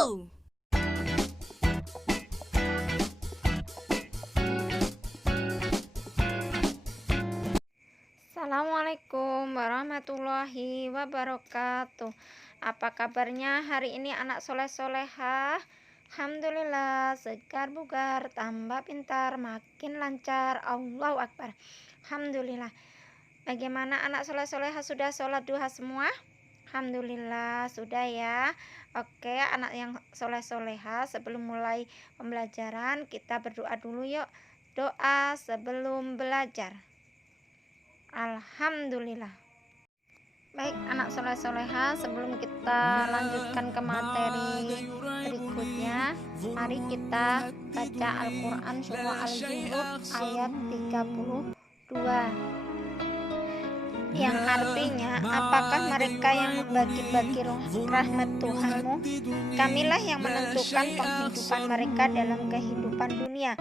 go! Assalamualaikum warahmatullahi wabarakatuh. Apa kabarnya hari ini anak soleh-solehah? Alhamdulillah, segar bugar, tambah pintar, makin lancar. Allahu Akbar. Alhamdulillah. Bagaimana anak soleh-solehah, sudah sholat duha semua? Alhamdulillah sudah ya. Oke, anak yang soleh-solehah, sebelum mulai pembelajaran kita berdoa dulu yuk. Doa sebelum belajar. Alhamdulillah. Baik anak soleh-soleha, sebelum kita lanjutkan ke materi berikutnya, mari kita baca Al-Quran surah Al-Zumrud ayat 32, yang artinya, apakah mereka yang membagi-bagi rahmat Tuhanmu? Kamilah yang menentukan penghidupan mereka dalam kehidupan dunia,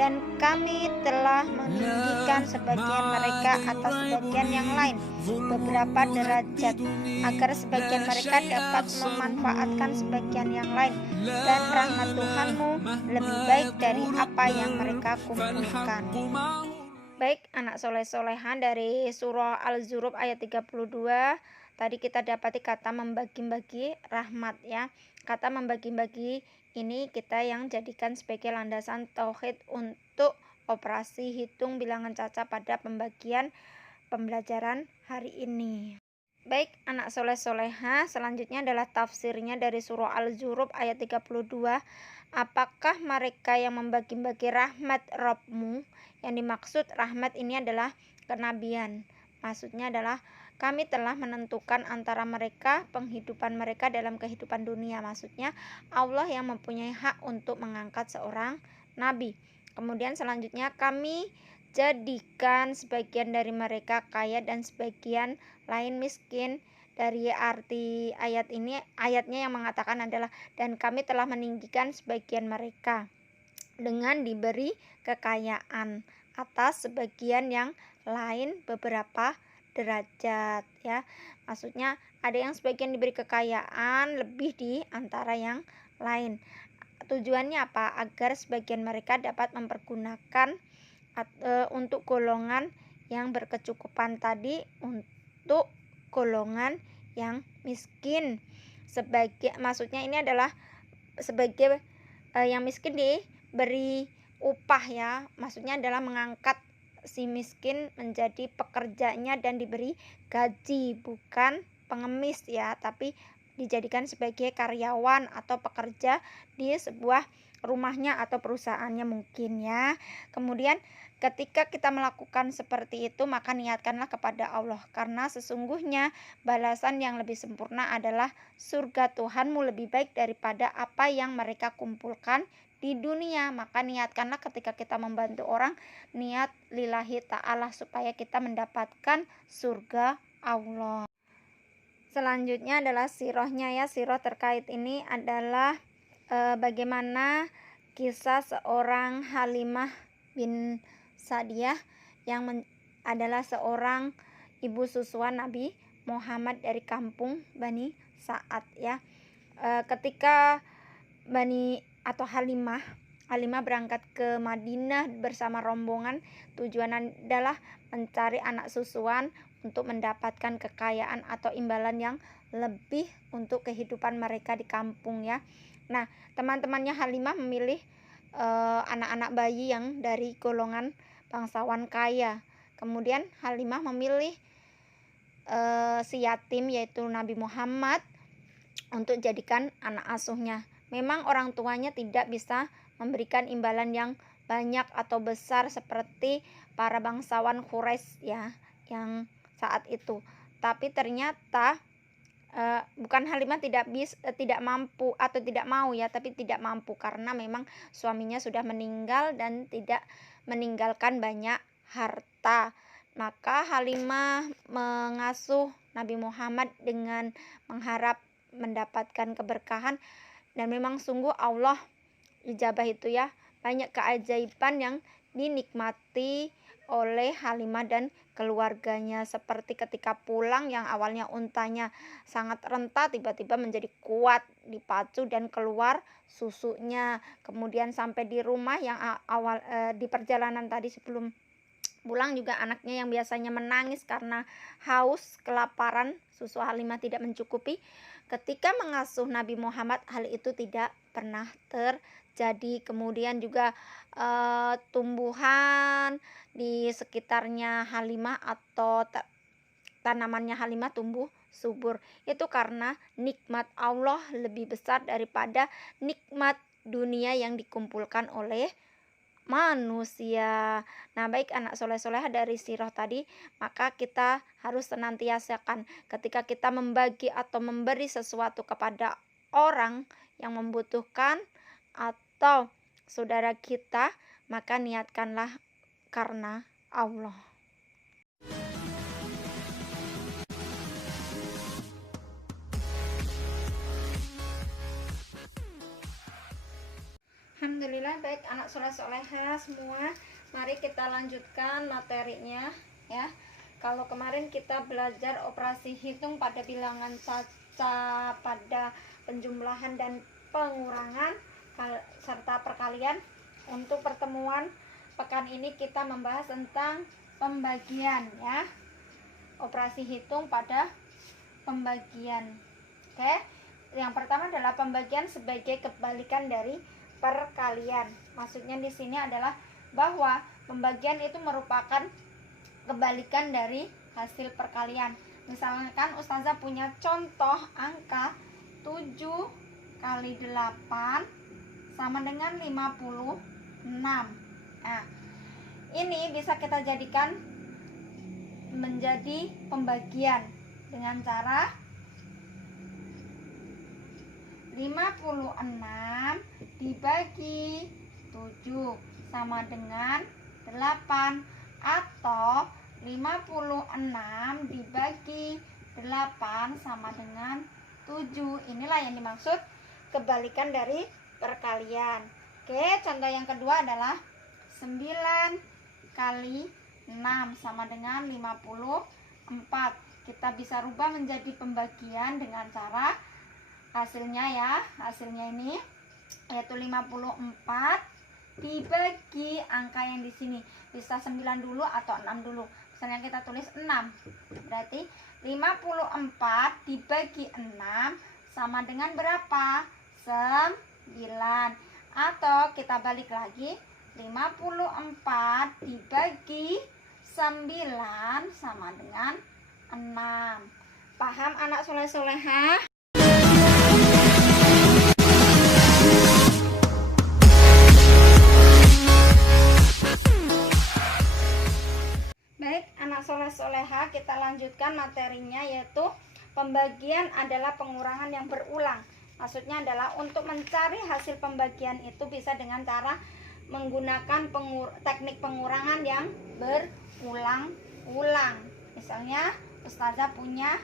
dan kami telah meninggikan sebagian mereka atas sebagian yang lain beberapa derajat, agar sebagian mereka dapat memanfaatkan sebagian yang lain, dan rahmat Tuhanmu lebih baik dari apa yang mereka kumpulkan. Baik anak soleh-solehan, dari surah Al-Zurub ayat 32 tadi kita dapati kata membagi-bagi rahmat ya. Kata membagi-bagi ini kita yang jadikan sebagai landasan tauhid untuk operasi hitung bilangan caca pada pembagian pembelajaran hari ini. Baik anak soleh-soleha, selanjutnya adalah tafsirnya dari surah Al-Zurub ayat 32. Apakah mereka yang membagi-bagi rahmat Rabbmu? Yang dimaksud rahmat ini adalah kenabian. Maksudnya adalah kami telah menentukan antara mereka penghidupan mereka dalam kehidupan dunia. Maksudnya Allah yang mempunyai hak untuk mengangkat seorang nabi. Kemudian selanjutnya kami jadikan sebagian dari mereka kaya dan sebagian lain miskin. Dari arti ayat ini, ayatnya yang mengatakan adalah, dan kami telah meninggikan sebagian mereka dengan diberi kekayaan atas sebagian yang lain beberapa derajat ya. Maksudnya ada yang sebagian diberi kekayaan lebih di antara yang lain. Tujuannya apa? Agar sebagian mereka dapat mempergunakan untuk golongan yang berkecukupan tadi, untuk golongan yang miskin. Maksudnya ini adalah sebagai yang miskin diberi upah ya. Maksudnya adalah mengangkat si miskin menjadi pekerjanya dan diberi gaji, bukan pengemis ya, tapi dijadikan sebagai karyawan atau pekerja di sebuah rumahnya atau perusahaannya mungkin ya. Kemudian ketika kita melakukan seperti itu, maka niatkanlah kepada Allah, karena sesungguhnya balasan yang lebih sempurna adalah surga Tuhanmu lebih baik daripada apa yang mereka kumpulkan di dunia. Maka niatkanlah ketika kita membantu orang, niat lillahi ta'ala supaya kita mendapatkan surga Allah. Selanjutnya adalah sirohnya ya. Siroh terkait ini adalah bagaimana kisah seorang Halimah bin Sa'diyah yang adalah seorang ibu susuan Nabi Muhammad dari kampung Bani Sa'ad ya. Ketika Halimah berangkat ke Madinah bersama rombongan, tujuan adalah mencari anak susuan untuk mendapatkan kekayaan atau imbalan yang lebih untuk kehidupan mereka di kampung ya. Nah, teman-temannya Halimah memilih anak-anak bayi yang dari golongan bangsawan kaya. Kemudian Halimah memilih si yatim, yaitu Nabi Muhammad, untuk jadikan anak asuhnya. Memang orang tuanya tidak bisa memberikan imbalan yang banyak atau besar seperti para bangsawan Quraisy ya yang saat itu. Tapi ternyata bukan Halimah tidak mampu atau tidak mau ya, tapi tidak mampu karena memang suaminya sudah meninggal dan tidak meninggalkan banyak harta. Maka Halimah mengasuh Nabi Muhammad dengan mengharap mendapatkan keberkahan, dan memang sungguh Allah ijabah itu ya. Banyak keajaiban yang dinikmati oleh Halimah dan keluarganya. Seperti ketika pulang yang awalnya untanya sangat renta tiba-tiba menjadi kuat, dipacu dan keluar susunya. Kemudian sampai di rumah yang di perjalanan tadi sebelum pulang juga anaknya yang biasanya menangis karena haus, kelaparan, susu Halimah tidak mencukupi. Ketika mengasuh Nabi Muhammad hal itu tidak pernah terjadi. Kemudian juga tumbuhan di sekitarnya Halimah atau tanamannya Halimah tumbuh subur. Itu karena nikmat Allah lebih besar daripada nikmat dunia yang dikumpulkan oleh manusia. Nah, baik anak soleh-solehah dari sirah tadi, maka kita harus senantiasakan ketika kita membagi atau memberi sesuatu kepada orang yang membutuhkan atau saudara kita, maka niatkanlah karena Allah. Alhamdulillah, baik anak soleh-solehah semua, mari kita lanjutkan materinya ya. Kalau kemarin kita belajar operasi hitung pada bilangan saja, pada penjumlahan dan pengurangan serta perkalian. Untuk pertemuan pekan ini kita membahas tentang pembagian ya, operasi hitung pada pembagian. Oke, yang pertama adalah pembagian sebagai kebalikan dari perkalian. Maksudnya di sini adalah bahwa pembagian itu merupakan kebalikan dari hasil perkalian. Misalkan ustazah punya contoh angka 7 kali 8 sama dengan 56. Nah, ini bisa kita jadikan menjadi pembagian dengan cara 56 dibagi 7 sama dengan 8, atau 56 dibagi 8 sama dengan 7. Inilah yang dimaksud kebalikan dari perkalian. Oke, contoh yang kedua adalah 9 kali 6 sama dengan 54. Kita bisa rubah menjadi pembagian dengan cara hasilnya ya, hasilnya ini yaitu 54 dibagi angka yang di sini. Bisa 9 dulu atau 6 dulu. Misalnya kita tulis 6. Berarti 54 dibagi 6 sama dengan berapa? 9. Atau kita balik lagi, 54 dibagi 9 sama dengan 6. Paham anak soleh-solehah? Baik anak soleh-soleha, kita lanjutkan materinya, yaitu pembagian adalah pengurangan yang berulang. Maksudnya adalah untuk mencari hasil pembagian itu bisa dengan cara menggunakan teknik pengurangan yang berulang-ulang. Misalnya ustazah punya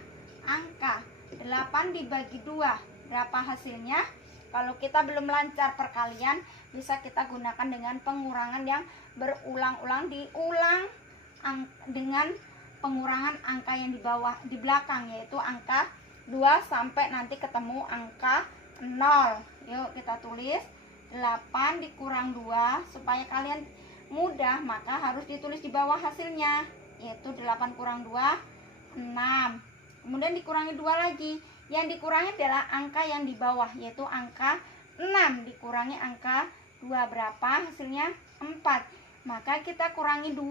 angka 8 dibagi 2, berapa hasilnya? Kalau kita belum lancar perkalian, bisa kita gunakan dengan pengurangan yang berulang-ulang, diulang dengan pengurangan angka yang di belakang, yaitu angka 2 sampai nanti ketemu angka 0. Yuk kita tulis 8 dikurang 2. Supaya kalian mudah, maka harus ditulis di bawah hasilnya, yaitu 8 kurang 2 6. Kemudian dikurangi 2 lagi. Yang dikurangi adalah angka yang di bawah, yaitu angka 6 dikurangi angka 2, berapa hasilnya? 4. Maka kita kurangi 2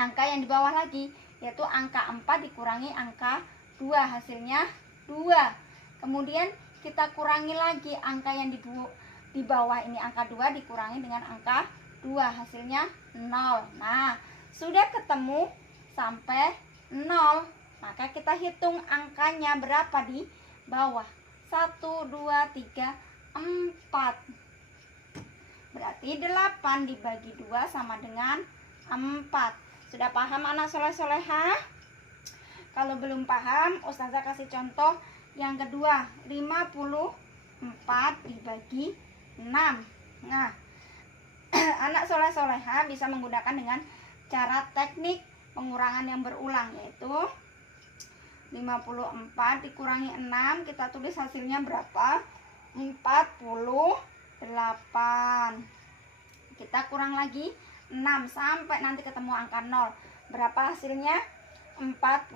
angka yang di bawah lagi, yaitu angka 4 dikurangi angka 2, hasilnya 2. Kemudian kita kurangi lagi angka yang di bawah ini, angka 2 dikurangi dengan angka 2, hasilnya 0. Nah, sudah ketemu sampai 0, maka kita hitung angkanya berapa di bawah. 1, 2, 3, 4. Berarti 8 dibagi 2 sama dengan 4. Sudah paham anak soleh-solehah? Kalau belum paham, ustazah kasih contoh yang kedua, 54 dibagi 6. Nah, anak soleh-solehah bisa menggunakan dengan cara teknik pengurangan yang berulang, yaitu 54 dikurangi 6, kita tulis hasilnya berapa? 48. Kita kurang lagi 6 sampai nanti ketemu angka 0. Berapa hasilnya? 42.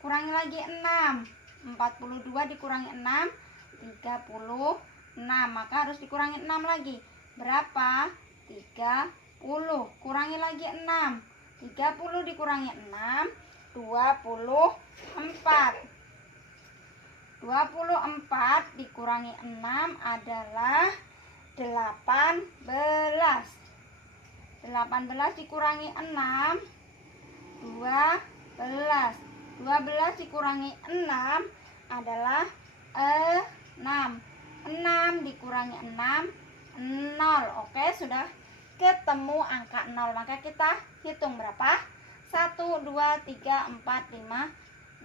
Kurangi lagi 6. 42 dikurangi 6, 36. Maka harus dikurangi 6 lagi. Berapa? 30. Kurangi lagi 6. 30 dikurangi 6, 24. 24 dikurangi 6 adalah 18. 18 dikurangi 6, 12. 12 dikurangi 6 adalah 6. 6 dikurangi 6, 0. Oke, sudah ketemu angka 0. Maka kita hitung berapa? 1, 2, 3, 4, 5,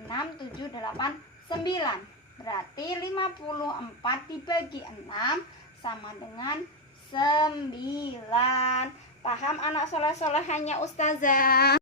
6, 7, 8, 9. Berarti 54 dibagi 6 sama dengan 9. Paham anak soleh-solehannya Ustazah?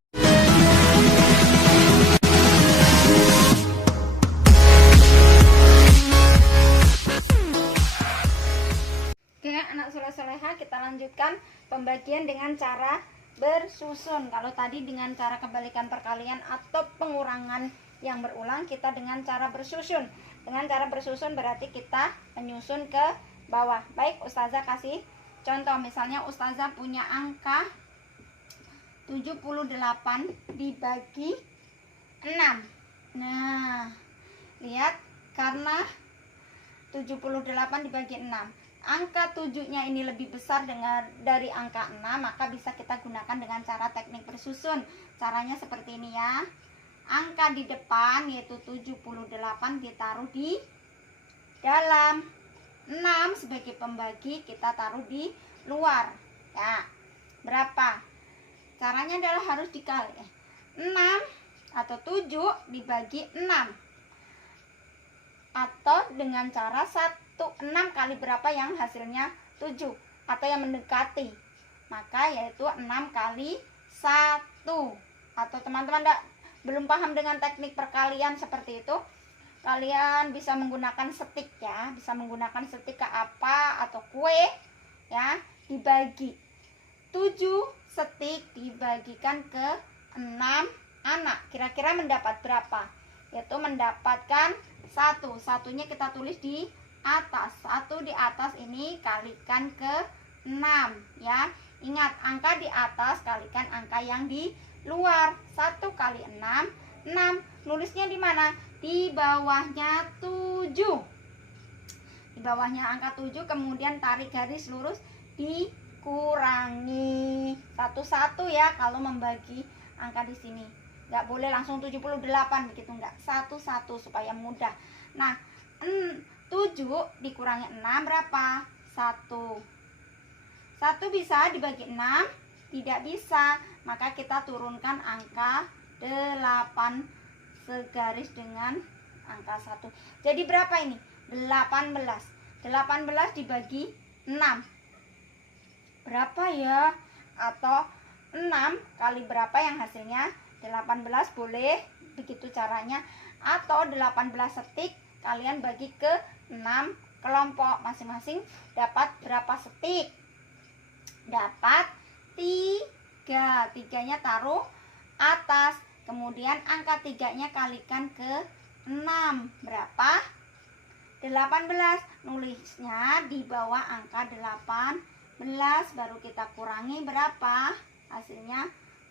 Oke, anak soleh-soleha, kita lanjutkan pembagian dengan cara bersusun. Kalau tadi dengan cara kebalikan perkalian atau pengurangan yang berulang, kita dengan cara bersusun. Dengan cara bersusun berarti kita menyusun ke bawah. Baik, Ustazah kasih contoh. Misalnya Ustazah punya angka 78 dibagi 6. Nah, lihat, karena 78 dibagi 6, angka 7-nya ini lebih besar dari angka 6, maka bisa kita gunakan dengan cara teknik bersusun. Caranya seperti ini ya. Angka di depan yaitu 78 ditaruh di dalam. 6 sebagai pembagi kita taruh di luar. Ya. Berapa? Caranya adalah harus dikali. 6 atau 7 dibagi 6. Atau dengan cara 6 kali berapa yang hasilnya 7 atau yang mendekati, maka yaitu 6 kali 1. Atau teman-teman belum paham dengan teknik perkalian seperti itu, kalian bisa menggunakan setik ya, bisa menggunakan setik ke apa atau kue ya, dibagi 7 setik dibagikan ke 6 anak, kira-kira mendapat berapa? Yaitu mendapatkan 1. Satunya kita tulis di atas. 1 di atas ini kalikan ke 6 ya. Ingat, angka di atas kalikan angka yang di luar. 1 kali 6, 6. Nulisnya di mana? Di bawahnya 7. Di bawahnya angka 7, kemudian tarik garis lurus, dikurangi 1 ya kalau membagi angka di sini. Nggak boleh langsung 78 begitu, enggak. 1 supaya mudah. Nah, 7 dikurangi 6 berapa? 1. 1 bisa dibagi 6? Tidak bisa. Maka kita turunkan angka 8 segaris dengan angka 1. Jadi berapa ini? 18. 18 dibagi 6. Berapa ya? Atau 6 kali berapa yang hasilnya 18, boleh begitu caranya. Atau 18 setik kalian bagi ke 6 kelompok, masing-masing dapat berapa setik? Dapat 3. 3-nya taruh atas, kemudian angka 3-nya kalikan ke 6. Berapa? 18. Nulisnya di bawah angka 18, baru kita kurangi berapa? Hasilnya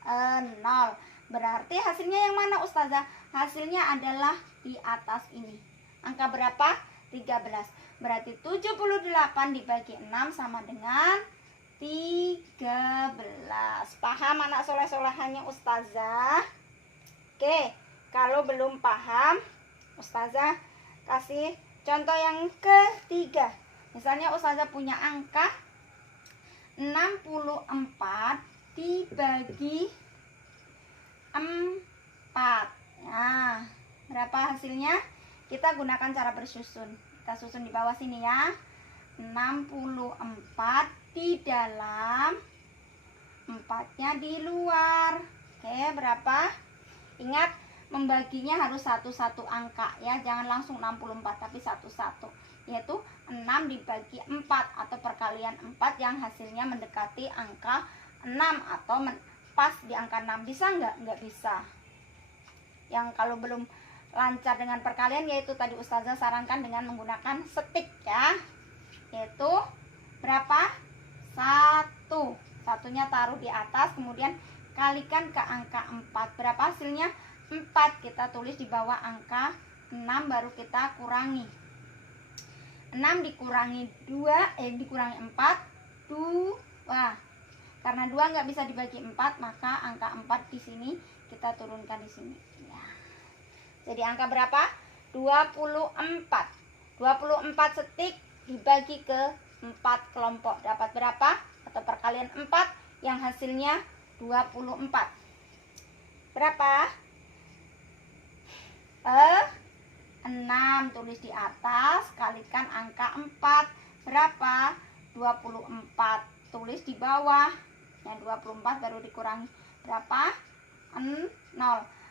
0. Berarti hasilnya yang mana Ustazah? Hasilnya adalah di atas ini. Angka berapa? 13. Berarti 78 dibagi 6 sama dengan 13. Paham anak soleh-solehannya Ustazah? Oke, kalau belum paham, Ustazah kasih contoh yang ketiga. Misalnya Ustazah punya angka 64 dibagi 4. Nah, berapa hasilnya? Kita gunakan cara bersusun. Kita susun di bawah sini ya. 64 di dalam 4-nya di luar. Oke, berapa? Ingat, membaginya harus satu-satu angka ya, jangan langsung 64 tapi satu-satu, yaitu 6 dibagi 4 atau perkalian 4 yang hasilnya mendekati angka 6 atau pas di angka 6. Bisa nggak? Nggak bisa. Yang kalau belum lancar dengan perkalian, yaitu tadi Ustazah sarankan dengan menggunakan setik ya, yaitu berapa? 1. Satunya taruh di atas, kemudian kalikan ke angka 4. Berapa hasilnya? 4. Kita tulis di bawah angka 6, baru kita kurangi. 6 dikurangi 2, dikurangi 4, 2. Karena 2 nggak bisa dibagi 4, maka angka 4 di sini kita turunkan di sini. Ya. Jadi angka berapa? 24. 24 setik dibagi ke 4 kelompok. Dapat berapa? Atau perkalian 4 yang hasilnya 24. Berapa? 6, tulis di atas, kalikan angka 4. Berapa? 24, tulis di bawah. Yang 24 baru dikurangi. Berapa? 0.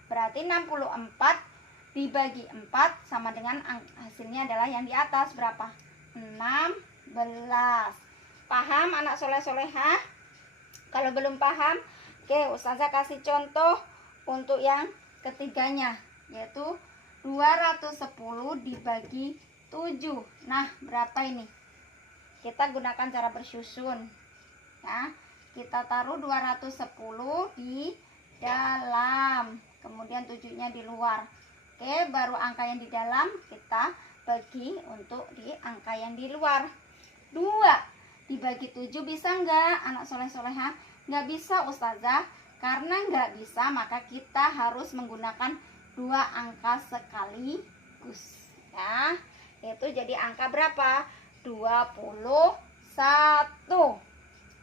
Berarti 64 dibagi 4 sama dengan hasilnya adalah yang di atas. Berapa? 16. Paham anak soleh-solehah? Kalau belum paham, oke, Ustazah kasih contoh untuk yang ketiganya, yaitu 210 dibagi 7. Nah, berapa ini? Kita gunakan cara bersusun ya. Kita taruh 210 di dalam, kemudian 7-nya di luar. Oke, baru angka yang di dalam kita bagi untuk di angka yang di luar. 2 dibagi 7 bisa nggak anak soleh-soleha? Nggak bisa Ustazah. Karena nggak bisa, maka kita harus menggunakan 2 angka sekaligus ya. Itu jadi angka berapa? 21.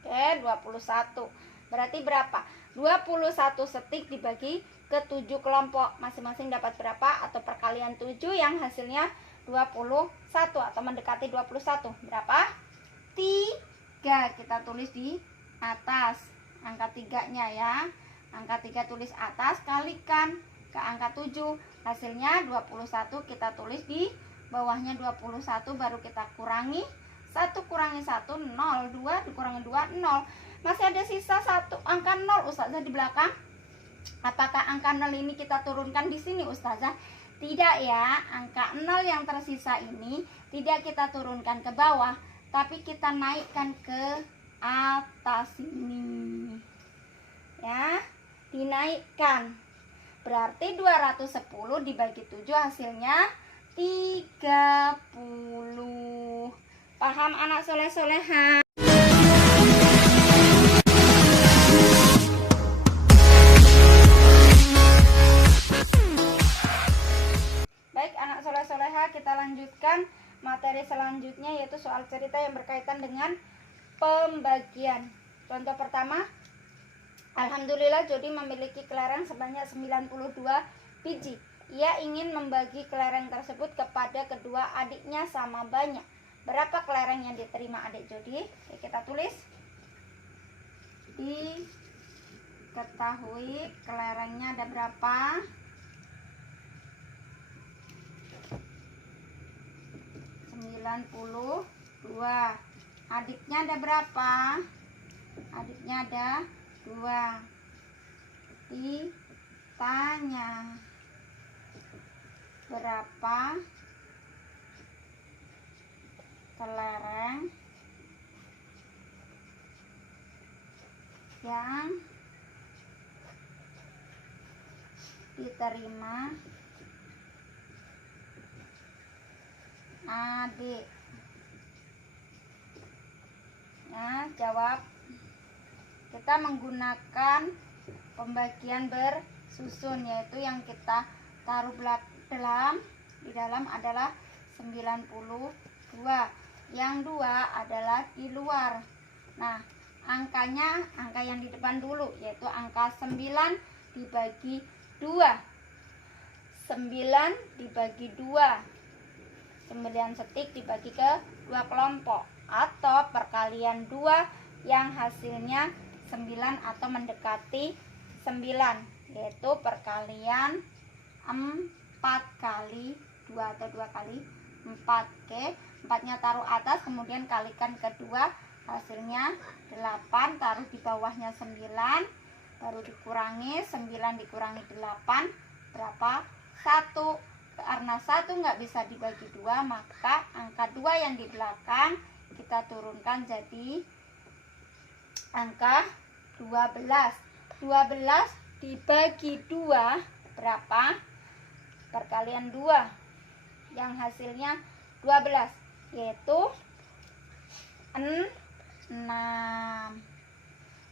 Oke, 21. Berarti berapa? 21 setik dibagi ke 7 kelompok. Masing-masing dapat berapa? Atau perkalian 7 yang hasilnya 21 atau mendekati 21. Berapa? 3. Kita tulis di atas angka 3-nya ya. Angka 3 tulis atas, kalikan ke angka 7. Hasilnya 21, kita tulis di bawahnya 21, baru kita kurangi. 1 kurangi 1, 0. 2 dikurangi 2, 0. Masih ada sisa 1 angka 0 Ustazah di belakang. Apakah angka 0 ini kita turunkan di sini Ustazah? Tidak ya, angka 0 yang tersisa ini tidak kita turunkan ke bawah, tapi kita naikkan ke atas ini ya, dinaikkan. Berarti 210 dibagi 7 hasilnya 30. Paham anak soleh-soleha? Baik anak soleh-soleha, kita lanjutkan materi selanjutnya, yaitu soal cerita yang berkaitan dengan pembagian. Contoh pertama, alhamdulillah Jody memiliki kelereng sebanyak 92 biji. Ia ingin membagi kelereng tersebut kepada kedua adiknya sama banyak. Berapa kelereng yang diterima adik Jody? Oke, kita tulis. Diketahui kelerengnya ada berapa? 92. Adiknya ada berapa? Adiknya ada 2. Ditanya berapa kelereng yang diterima adik. Ya, jawab. Kita menggunakan pembagian bersusun, yaitu yang kita taruh di dalam adalah 92. Yang 2 adalah di luar. Nah, angka yang di depan dulu, yaitu angka 9 dibagi 2. 9 dibagi 2. 9 setik dibagi ke 2 kelompok, atau perkalian 2 yang hasilnya 9 atau mendekati 9, yaitu perkalian 4 kali 2 atau 2 kali 4. Oke, 4-nya taruh atas, kemudian kalikan kedua, hasilnya 8, taruh di bawahnya 9, baru dikurangi 9 dikurangi 8 berapa? 1. Karena 1 nggak bisa dibagi 2, maka angka 2 yang di belakang kita turunkan jadi angka 12. 12 dibagi 2 berapa? Perkalian 2 yang hasilnya 12, yaitu 6.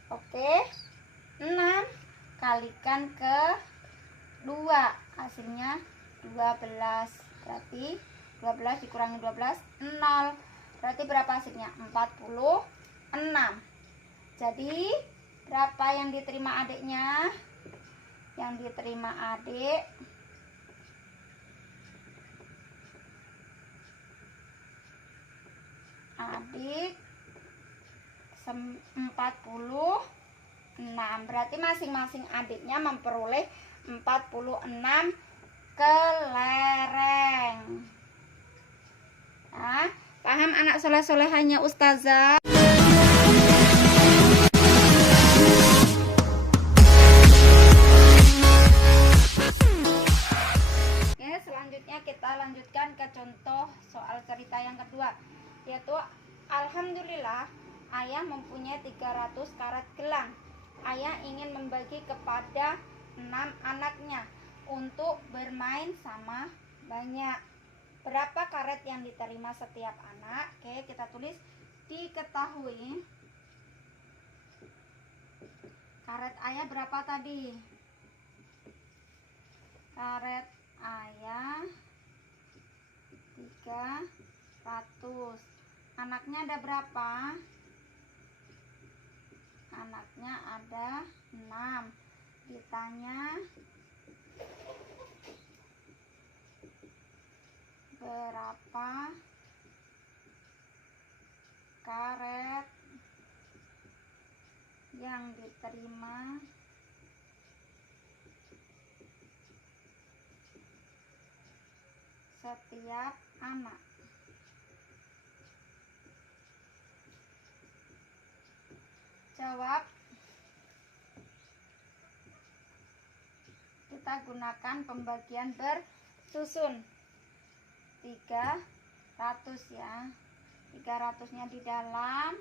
Oke, 6 kalikan ke 2, hasilnya 12. Berarti 12 dikurangi 12 0. Berarti berapa hasilnya? 46. Jadi berapa yang diterima adiknya? Yang diterima adik adik 46. Berarti masing-masing adiknya memperoleh 46 kelereng. Nah, paham anak soleh-solehannya Ustazah? Oke, selanjutnya kita lanjutkan ke contoh soal cerita yang kedua, yaitu alhamdulillah ayah mempunyai 300 karat gelang. Ayah ingin membagi kepada 6 anaknya untuk bermain sama banyak. Berapa karet yang diterima setiap anak? Oke, kita tulis diketahui. Karet ayah berapa tadi? Karet ayah 300. Anaknya ada berapa? Anaknya ada 6. Ditanya berapa karet yang diterima setiap anak. Jawab. Kita gunakan pembagian bersusun. 300 ya. 300-nya di dalam,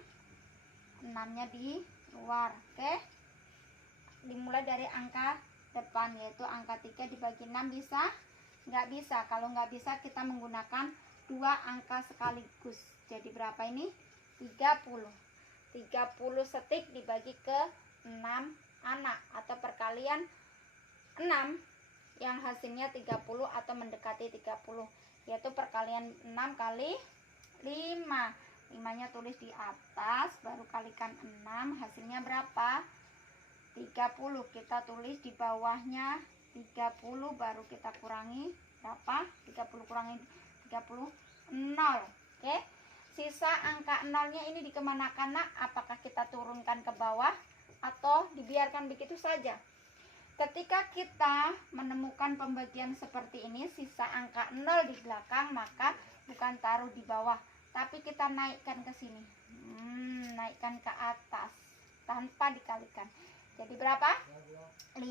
6-nya di luar. Oke. Dimulai dari angka depan, yaitu angka 3 dibagi 6 bisa? Nggak bisa. Kalau nggak bisa, kita menggunakan 2 angka sekaligus. Jadi berapa ini? 30. 30 setik dibagi ke 6 anak atau perkalian 6 yang hasilnya 30 atau mendekati 30, yaitu perkalian 6 kali 5. 5-nya tulis di atas, baru kalikan 6, hasilnya berapa? 30. Kita tulis di bawahnya 30, baru kita kurangi berapa? 30 kurangi 30 0. Oke. Sisa angka 0-nya ini dikemanakan nak? Apakah kita turunkan ke bawah atau dibiarkan begitu saja? Ketika kita menemukan pembagian seperti ini, sisa angka 0 di belakang, maka bukan taruh di bawah, tapi kita naikkan ke sini. Naikkan ke atas tanpa dikalikan. Jadi berapa? 50.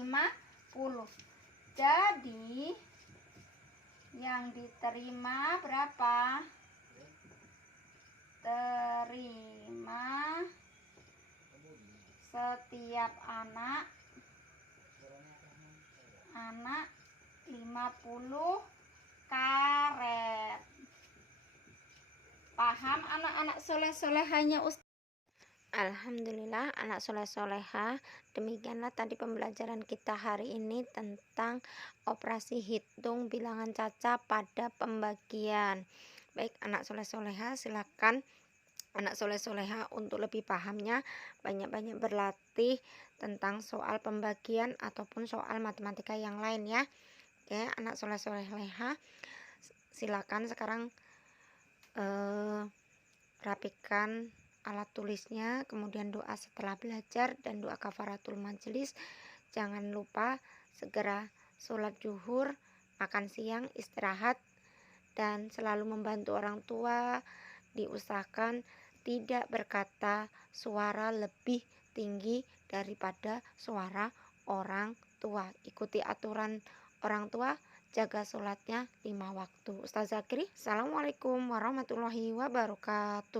Jadi yang diterima berapa? Terima setiap anak 50 karet. Paham anak-anak soleh-solehannya Ustaz? Alhamdulillah anak soleh-soleha, demikianlah tadi pembelajaran kita hari ini tentang operasi hitung bilangan caca pada pembagian. Baik anak soleh-soleha, silakan anak soleh-soleha untuk lebih pahamnya banyak-banyak berlatih tentang soal pembagian ataupun soal matematika yang lain ya. Oke, anak soleh-soleha, silakan sekarang rapikan alat tulisnya, kemudian doa setelah belajar dan doa kafaratul majelis. Jangan lupa segera sholat zuhur, makan siang, istirahat, dan selalu membantu orang tua. Diusahakan tidak berkata suara lebih tinggi daripada suara orang tua. Ikuti aturan orang tua, jaga sholatnya 5 waktu. Ustazah Zakri, Assalamualaikum warahmatullahi wabarakatuh.